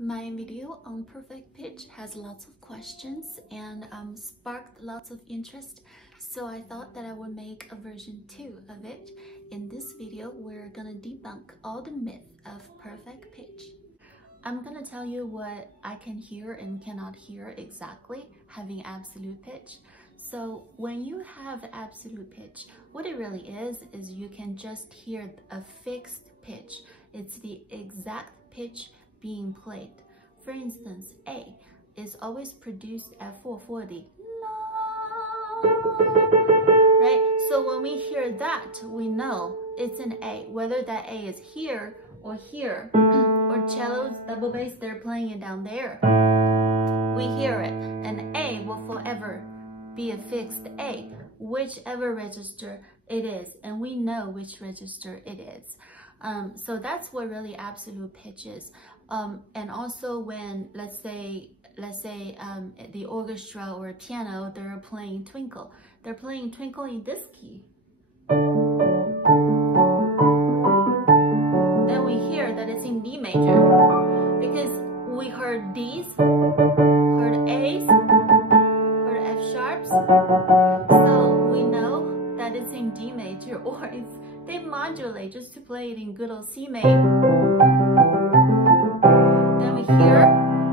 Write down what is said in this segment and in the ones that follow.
My video on perfect pitch has lots of questions and sparked lots of interest, so I thought that I would make a version 2 of it. In this video, we're gonna debunk all the myth of perfect pitch. I'm gonna tell you what I can hear and cannot hear exactly having absolute pitch. So when you have absolute pitch, what it really is you can just hear a fixed pitch. It's the exact pitch being played. For instance, A is always produced at 440. Right? So when we hear that, we know it's an A. Whether that A is here, or or cellos, double bass, they're playing it down there. We hear it, and A will forever be a fixed A, whichever register it is, and we know which register it is. So that's what really absolute pitch is. And also when, let's say the orchestra or piano, they're playing Twinkle. They're playing Twinkle in this key. Then we hear that it's in D major because we heard D's, heard A's, heard F sharps. So we know that it's in D major, or they modulate just to play it in good old C major. Then we hear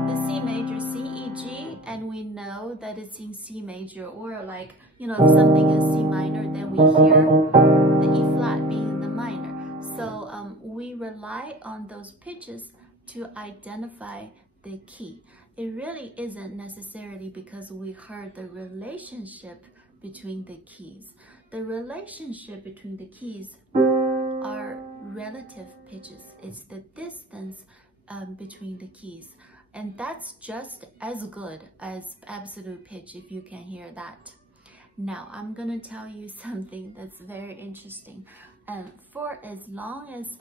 the C major, C, E, G, and we know that it's in C major, or like, you know, if something is C minor, then we hear the E flat being the minor. So we rely on those pitches to identify the key. It really isn't necessarily because we heard the relationship between the keys. The relationship between the keys are relative pitches. It's the distance between the keys. And that's just as good as absolute pitch if you can hear that. Now, I'm gonna tell you something that's very interesting. For as long as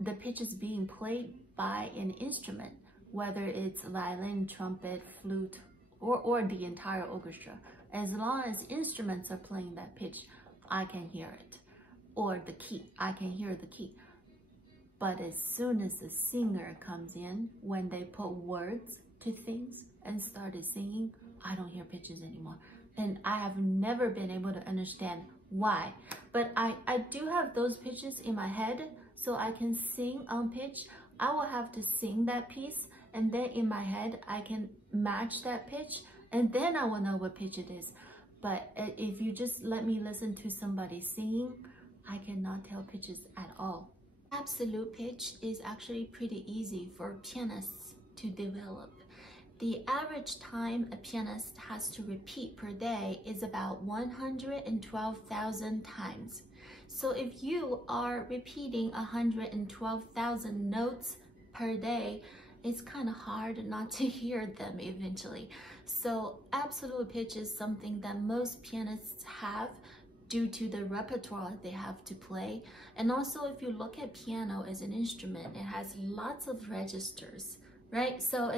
the pitch is being played by an instrument, whether it's violin, trumpet, flute, or the entire orchestra, as long as instruments are playing that pitch, I can hear it. Or the key, I can hear the key. But as soon as the singer comes in, when they put words to things and started singing, I don't hear pitches anymore. And I have never been able to understand why. But I do have those pitches in my head, so I can sing on pitch. I will have to sing that piece, and then in my head, I can match that pitch, and then I will know what pitch it is. But if you just let me listen to somebody singing, I cannot tell pitches at all. Absolute pitch is actually pretty easy for pianists to develop. The average time a pianist has to repeat per day is about 112,000 times. So if you are repeating 112,000 notes per day, it's kind of hard not to hear them eventually. So absolute pitch is something that most pianists have due to the repertoire they have to play. And also, if you look at piano as an instrument, it has lots of registers, right? So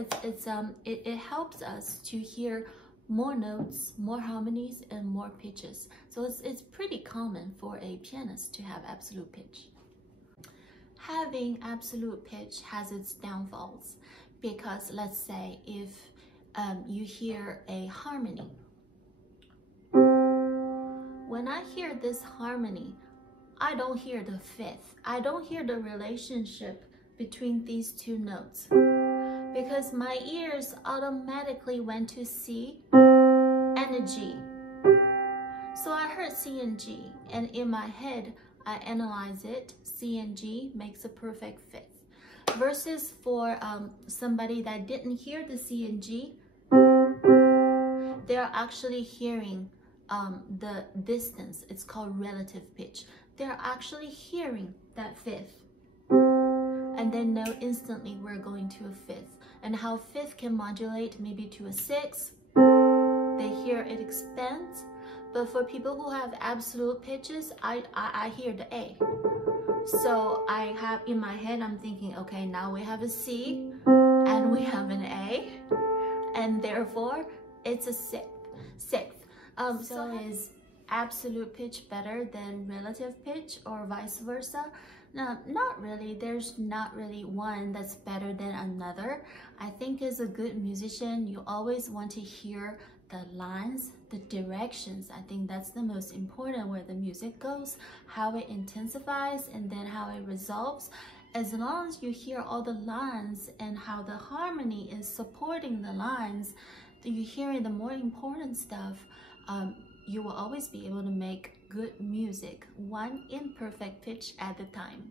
it helps us to hear more notes, more harmonies, and more pitches. So it's pretty common for a pianist to have absolute pitch. Having absolute pitch has its downfalls, because let's say if you hear a harmony. When I hear this harmony, I don't hear the fifth. I don't hear the relationship between these two notes, because my ears automatically went to C and a G. So I heard C and G, and in my head, I analyze it. C and G makes a perfect fifth. Versus for somebody that didn't hear the C and G, they're actually hearing the distance. It's called relative pitch. They're actually hearing that fifth, and they know instantly we're going to a fifth, and how fifth can modulate maybe to a sixth. They hear it expands. But for people who have absolute pitches, I hear the A. So I have in my head, I'm thinking, okay, now we have a C and we have an A, and therefore it's a sixth. So is absolute pitch better than relative pitch, or vice versa? No, not really. There's not really one that's better than another. I think as a good musician, you always want to hear the lines, the directions. I think that's the most important, where the music goes, how it intensifies, and then how it resolves. As long as you hear all the lines and how the harmony is supporting the lines, you're hearing the more important stuff, you will always be able to make good music, one imperfect pitch at a time.